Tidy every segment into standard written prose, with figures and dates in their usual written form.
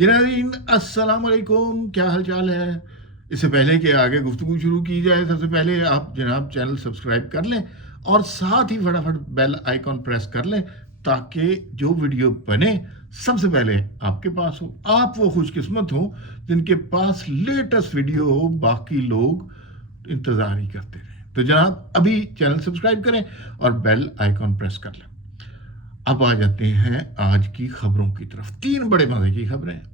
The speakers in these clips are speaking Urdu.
جی ناظرین السلام علیکم، کیا حال چال ہے؟ اس سے پہلے کہ آگے گفتگو شروع کی جائے، سب سے پہلے آپ جناب چینل سبسکرائب کر لیں اور ساتھ ہی فٹافٹ بیل آئیکن پریس کر لیں تاکہ جو ویڈیو بنے سب سے پہلے آپ کے پاس ہو۔ آپ وہ خوش قسمت ہوں جن کے پاس لیٹسٹ ویڈیو ہو، باقی لوگ انتظار ہی کرتے رہیں۔ تو جناب ابھی چینل سبسکرائب کریں اور بیل آئیکن پریس کر لیں۔ اب آ جاتے ہیں آج کی خبروں کی طرف۔ 3 بڑے مزے کی خبریں ہیں۔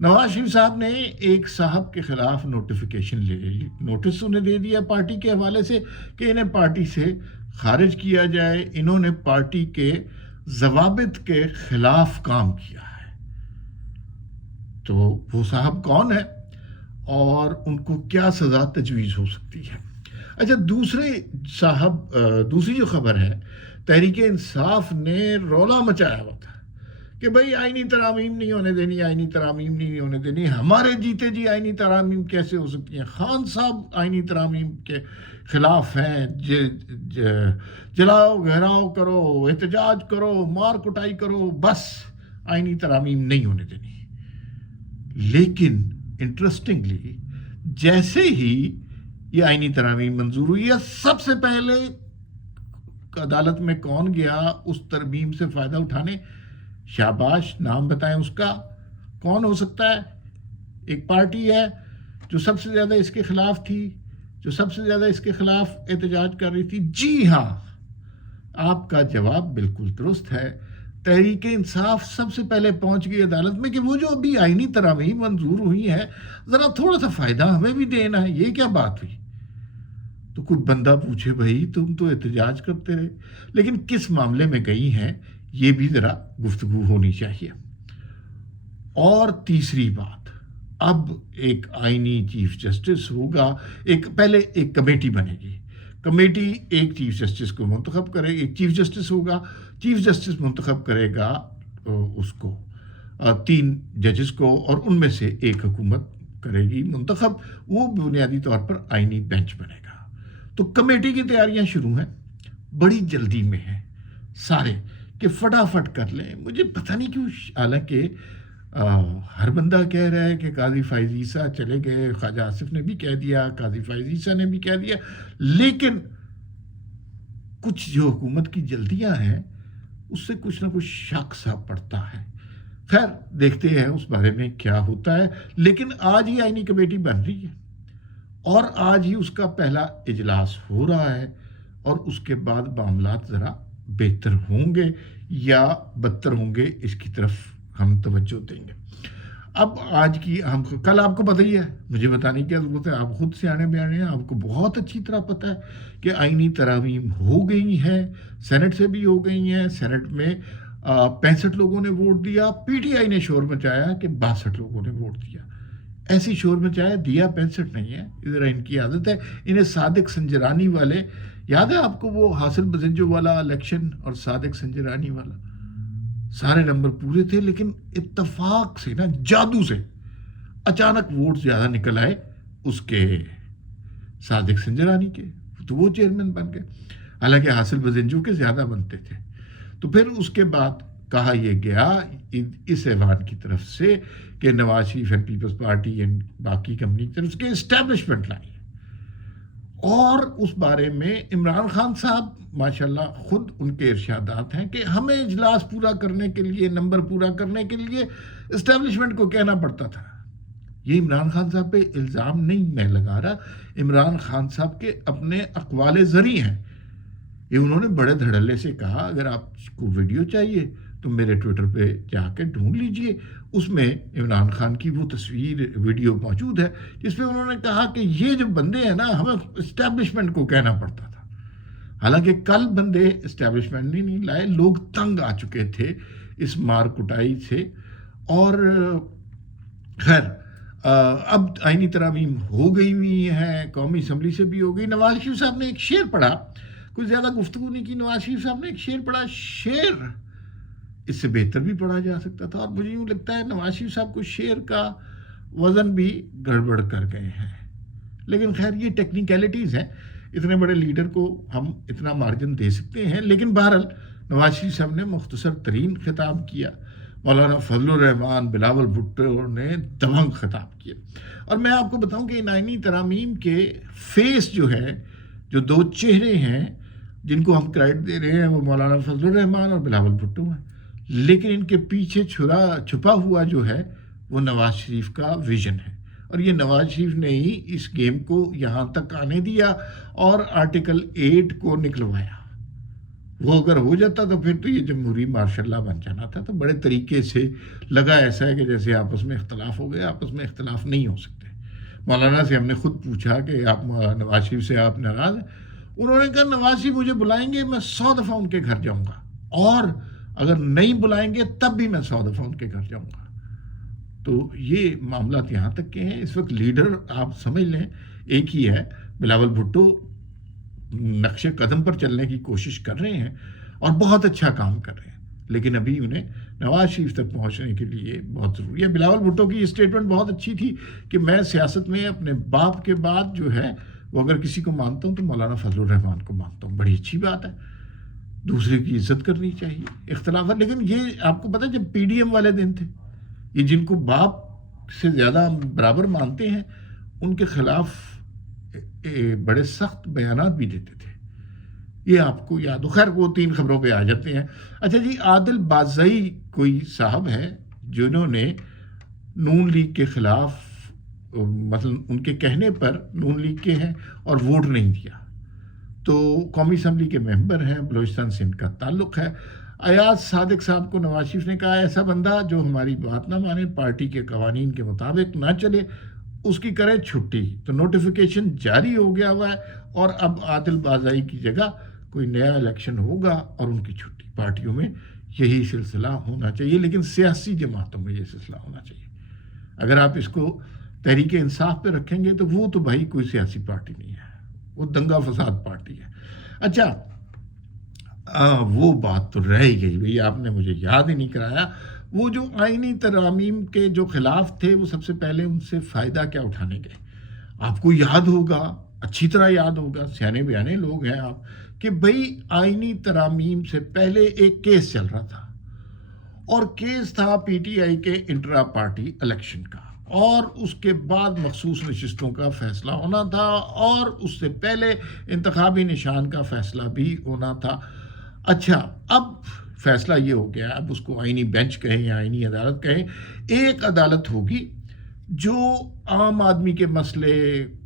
نواز شریف صاحب نے ایک صاحب کے خلاف نوٹیفیکیشن لے لی، نوٹس انہیں دے دیا پارٹی کے حوالے سے کہ انہیں پارٹی سے خارج کیا جائے، انہوں نے پارٹی کے ضوابط کے خلاف کام کیا ہے۔ تو وہ صاحب کون ہے اور ان کو کیا سزا تجویز ہو سکتی ہے؟ اچھا، دوسری جو خبر ہے، تحریک انصاف نے رولا مچایا ہوا تھا کہ بھئی آئینی ترامیم نہیں ہونے دینی، آئینی ترامیم نہیں ہونے دینی، ہمارے جیتے جی آئینی ترامیم کیسے ہو سکتی ہیں؟ خان صاحب آئینی ترامیم کے خلاف ہیں، جلاؤ گھیراؤ کرو، احتجاج کرو، مار کٹائی کرو، بس آئینی ترامیم نہیں ہونے دینی۔ لیکن انٹرسٹنگلی جیسے ہی یہ آئینی ترامیم منظور ہوئی ہے، سب سے پہلے عدالت میں کون گیا اس ترمیم سے فائدہ اٹھانے؟ شاباش، نام بتائیں اس کا، کون ہو سکتا ہے؟ ایک پارٹی ہے جو سب سے زیادہ اس کے خلاف تھی، جو سب سے زیادہ اس کے خلاف احتجاج کر رہی تھی۔ جی ہاں، آپ کا جواب بالکل درست ہے۔ تحریک انصاف سب سے پہلے پہنچ گئی عدالت میں کہ وہ جو ابھی آئینی ترامیم منظور ہوئی ہیں، ذرا تھوڑا سا فائدہ ہمیں بھی دینا ہے۔ یہ کیا بات ہوئی؟ تو کچھ بندہ پوچھے بھائی تم تو احتجاج کرتے رہے، لیکن کس معاملے میں گئی ہیں یہ بھی ذرا گفتگو ہونی چاہیے۔ اور تیسری بات، اب ایک آئینی چیف جسٹس ہوگا، پہلے ایک کمیٹی بنے گی، کمیٹی ایک چیف جسٹس کو منتخب کرے، ایک چیف جسٹس ہوگا، چیف جسٹس منتخب کرے گا اس کو 3 ججز کو، اور ان میں سے ایک حکومت کرے گی منتخب، وہ بنیادی طور پر آئینی بینچ بنے گا۔ تو کمیٹی کی تیاریاں شروع ہیں، بڑی جلدی میں ہیں سارے کہ فٹافٹ کر لیں۔ مجھے پتہ نہیں کیوں، حالانکہ ہر بندہ کہہ رہا ہے کہ قاضی فائز عیسیٰ چلے گئے، خواجہ آصف نے بھی کہہ دیا، قاضی فائز عیسیٰ نے بھی کہہ دیا، لیکن کچھ جو حکومت کی جلدیاں ہیں اس سے کچھ نہ کچھ شک سا پڑتا ہے۔ خیر دیکھتے ہیں اس بارے میں کیا ہوتا ہے، لیکن آج ہی آئینی کمیٹی بن رہی ہے اور آج ہی اس کا پہلا اجلاس ہو رہا ہے، اور اس کے بعد معاملات ذرا بہتر ہوں گے یا بدتر ہوں گے، اس کی طرف ہم توجہ دیں گے۔ اب آج کی کل آپ کو پتہ ہی ہے، مجھے بتانے کی ضرورت ہے، آپ خود سیانے بیانے ہیں، آپ کو بہت اچھی طرح پتہ ہے کہ آئینی ترامیم ہو گئی ہیں، سینٹ سے بھی ہو گئی ہیں۔ سینٹ میں 65 لوگوں نے ووٹ دیا، پی ٹی آئی نے شور مچایا کہ 62 لوگوں نے ووٹ دیا۔ ایسی شور مچایا، دیا 65 نہیں ہے، ادھر ان کی عادت ہے، انہیں صادق سنجرانی والے، یاد ہے آپ کو وہ حاصل بزنجو والا الیکشن اور صادق سنجرانی والا، سارے نمبر پورے تھے لیکن اتفاق سے نا، جادو سے اچانک ووٹ زیادہ نکل آئے اس کے صادق سنجرانی کے، تو وہ چیئرمین بن گئے، حالانکہ حاصل بزنجو کے زیادہ بنتے تھے۔ تو پھر اس کے بعد کہا یہ گیا اس ایوان کی طرف سے کہ Nawaz Sharif and Peoples party and باقی کمپنی کی طرف سے کہ اسٹیبلشمنٹ لائی ہے، اور اس بارے میں عمران خان صاحب ماشاءاللہ خود ان کے ارشادات ہیں کہ ہمیں اجلاس پورا کرنے کے لیے، نمبر پورا کرنے کے لیے اسٹیبلشمنٹ کو کہنا پڑتا تھا۔ یہ عمران خان صاحب پہ الزام نہیں میں لگا رہا، عمران خان صاحب کے اپنے اقوال زرعی ہیں، یہ انہوں نے بڑے دھڑلے سے کہا اگر آپ کو ویڈیو چاہیے تو میرے ٹویٹر پہ جا کے ڈھونڈ لیجئے، اس میں عمران خان کی وہ تصویر ویڈیو موجود ہے جس میں انہوں نے کہا کہ یہ جو بندے ہیں نا، ہمیں اسٹیبلشمنٹ کو کہنا پڑتا تھا۔ حالانکہ کل بندے اسٹیبلشمنٹ نہیں لائے، لوگ تنگ آ چکے تھے اس مار کٹائی سے۔ اور خیر اب آئینی ترامیم ہو گئی ہوئی ہیں، قومی اسمبلی سے بھی ہو گئی۔ نواز شریف صاحب نے ایک شعر پڑھا، کچھ زیادہ گفتگو نہیں کی، نواز شریف صاحب نے ایک شعر پڑھا، شعر اس سے بہتر بھی پڑھا جا سکتا تھا، اور مجھے یوں لگتا ہے نواز شریف صاحب کو شعر کا وزن بھی گڑبڑ کر گئے ہیں، لیکن خیر یہ ٹیکنیکلٹیز ہیں، اتنے بڑے لیڈر کو ہم اتنا مارجن دے سکتے ہیں۔ لیکن بہرحال نواز شریف صاحب نے مختصر ترین خطاب کیا، مولانا فضل الرحمان بلاول بھٹو نے دبنگ خطاب کیا. اور میں آپ کو بتاؤں کہ ان آئینی ترامیم کے فیس جو ہے، جو دو چہرے ہیں جن کو ہم کریڈٹ دے رہے ہیں، وہ مولانا فضل الرحمان اور بلاول بھٹو ہیں، لیکن ان کے پیچھے چھپا ہوا جو ہے وہ نواز شریف کا ویژن ہے. اور یہ نواز شریف نے ہی اس گیم کو یہاں تک آنے دیا اور آرٹیکل 8 کو نکلوایا. وہ اگر ہو جاتا تو پھر تو یہ جمہوری مارشاء اللہ بن جانا تھا. تو بڑے طریقے سے لگا ایسا ہے کہ جیسے آپس میں اختلاف ہو گیا. آپس میں اختلاف نہیں ہو سکتے. مولانا سے ہم نے خود پوچھا کہ آپ نواز شریف سے آپ ناراض ہیں؟ انہوں نے کہا نواز شریف مجھے بلائیں گے میں 100 دفعہ ان کے گھر جاؤں گا، اور اگر نہیں بلائیں گے تب بھی میں 100 دفعہ ان کے گھر جاؤں گا. تو یہ معاملات یہاں تک کے ہیں. اس وقت لیڈر آپ سمجھ لیں ایک ہی ہے. بلاول بھٹو نقش قدم پر چلنے کی کوشش کر رہے ہیں اور بہت اچھا کام کر رہے ہیں، لیکن ابھی انہیں نواز شریف تک پہنچنے کے لیے بہت ضروری ہے. بلاول بھٹو کی یہ اسٹیٹمنٹ بہت اچھی تھی کہ میں سیاست میں اپنے باپ کے بعد جو ہے وہ اگر کسی کو مانتا ہوں تو مولانا فضل الرحمان کو مانتا ہوں. بڑی اچھی بات ہے، دوسرے کی عزت کرنی چاہیے. اختلافات، لیکن یہ آپ کو پتہ جب پی ڈی ایم والے دن تھے، یہ جن کو باپ سے زیادہ برابر مانتے ہیں ان کے خلاف بڑے سخت بیانات بھی دیتے تھے. یہ آپ کو یاد ہو. خیر وہ 3 خبروں پہ آ جاتے ہیں. اچھا جی، عادل بازئی کوئی صاحب ہے جنہوں نے نون لیگ کے خلاف، مثلا ان کے کہنے پر نون لیگ کے ہیں اور ووٹ نہیں دیا، تو قومی اسمبلی کے ممبر ہیں، بلوچستان سے ان کا تعلق ہے. ایاز صادق صاحب کو نواز شریف نے کہا ایسا بندہ جو ہماری بات نہ مانے، پارٹی کے قوانین کے مطابق نہ چلے، اس کی کریں چھٹی. تو نوٹیفیکیشن جاری ہو گیا ہوا ہے اور اب عادل بازئی کی جگہ کوئی نیا الیکشن ہوگا اور ان کی چھٹی. پارٹیوں میں یہی سلسلہ ہونا چاہیے، لیکن سیاسی جماعتوں میں یہ سلسلہ ہونا چاہیے. اگر آپ اس کو تحریک انصاف پہ رکھیں گے تو وہ تو بھائی کوئی سیاسی پارٹی نہیں ہے، وہ دنگا فساد پارٹی ہے. اچھا وہ بات تو رہ ہی گئی بھئی، آپ نے مجھے یاد ہی نہیں کرایا. وہ جو آئینی ترامیم کے جو خلاف تھے وہ سب سے پہلے ان سے فائدہ کیا اٹھانے گئے. آپ کو یاد ہوگا، اچھی طرح یاد ہوگا، سیانے بیانے لوگ ہیں آپ، کہ بھئی آئینی ترامیم سے پہلے ایک کیس چل رہا تھا، اور کیس تھا پی ٹی آئی کے انٹرا پارٹی الیکشن کا، اور اس کے بعد مخصوص نشستوں کا فیصلہ ہونا تھا، اور اس سے پہلے انتخابی نشان کا فیصلہ بھی ہونا تھا. اچھا اب فیصلہ یہ ہو گیا، اب اس کو آئینی بینچ کہیں یا آئینی عدالت کہیں، ایک عدالت ہوگی جو عام آدمی کے مسئلے،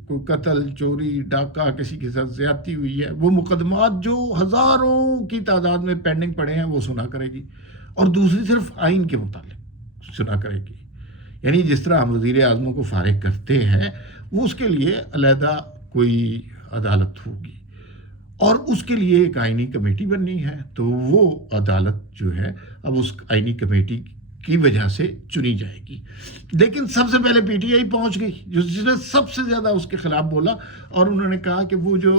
کوئی قتل، چوری، ڈاکہ، کسی کے ساتھ زیادتی ہوئی ہے، وہ مقدمات جو ہزاروں کی تعداد میں پینڈنگ پڑے ہیں وہ سنا کرے گی، اور دوسری صرف آئین کے متعلق سنا کرے گی. یعنی جس طرح ہم وزیر اعظموں کو فارغ کرتے ہیں، وہ اس کے لیے علیحدہ کوئی عدالت ہوگی، اور اس کے لیے ایک آئینی کمیٹی بننی ہے. تو وہ عدالت جو ہے اب اس آئینی کمیٹی کی وجہ سے چنی جائے گی. لیکن سب سے پہلے پی ٹی آئی پہنچ گئی، جس نے سب سے زیادہ اس کے خلاف بولا، اور انہوں نے کہا کہ وہ جو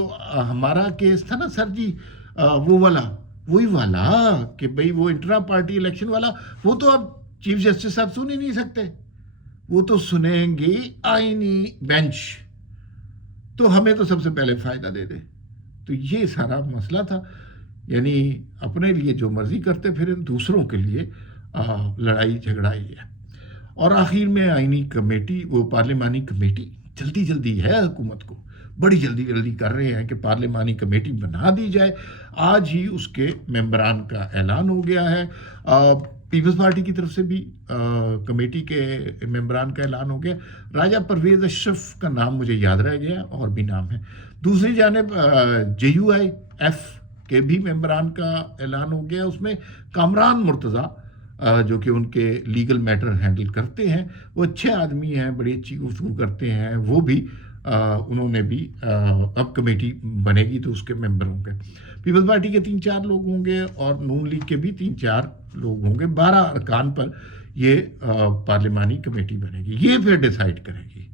ہمارا کیس تھا نا سر جی، وہی والا کہ بھئی وہ انٹرا پارٹی الیکشن والا، وہ تو اب چیف جسٹس صاحب سن ہی نہیں سکتے، وہ تو سنیں گے آئینی بینچ، تو ہمیں تو سب سے پہلے فائدہ دے دے. تو یہ سارا مسئلہ تھا. یعنی اپنے لیے جو مرضی کرتے پھر دوسروں کے لیے لڑائی جھگڑائی ہے. اور آخر میں آئینی کمیٹی، وہ پارلیمانی کمیٹی جلدی ہے، حکومت کو بڑی جلدی کر رہے ہیں کہ پارلیمانی کمیٹی بنا دی جائے. آج ہی اس کے ممبران کا اعلان ہو گیا ہے. پیپلز پارٹی کی طرف سے بھی کمیٹی کے ممبران کا اعلان ہو گیا. راجہ پرویز اشرف کا نام مجھے یاد رہ گیا، اور بھی نام ہے. دوسری جانب جے یو آئی ایف کے بھی ممبران کا اعلان ہو گیا. اس میں کامران مرتضیٰ جو کہ ان کے لیگل میٹر ہینڈل کرتے ہیں، وہ اچھے آدمی ہیں، بڑی اچھی گفتگو کرتے ہیں، وہ بھی انہوں نے بھی اب کمیٹی بنے گی تو اس کے ممبر ہوں گے. پیپلز پارٹی کے 3-4 لوگ ہوں گے، اور نون لیگ کے بھی 3-4 لوگ ہوں گے. 12 ارکان پر یہ پارلیمانی کمیٹی بنے گی. یہ پھر ڈیسائیڈ کرے گی.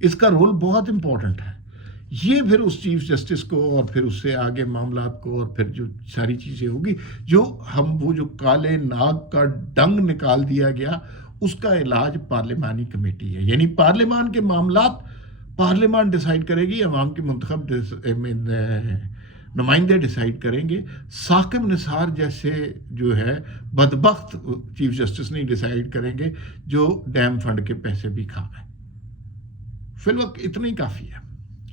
اس کا رول بہت امپورٹنٹ ہے. یہ پھر اس چیف جسٹس کو، اور پھر اس سے آگے معاملات کو، اور پھر جو ساری چیزیں ہوگی، جو وہ جو کالے ناگ کا ڈنگ نکال دیا گیا، اس کا علاج پارلیمانی کمیٹی ہے. یعنی پارلیمان کے معاملات پارلیمان ڈیسائیڈ کرے گی، عوام کی منتخب نمائندے ڈیسائیڈ کریں گے. ثاقب نثار جیسے جو ہے بدبخت چیف جسٹس نہیں ڈیسائیڈ کریں گے جو ڈیم فنڈ کے پیسے بھی کھا گئے. فی الوقت اتنا ہی کافی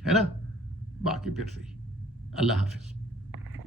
ہے نا. باقی پھر صحیح. اللہ حافظ.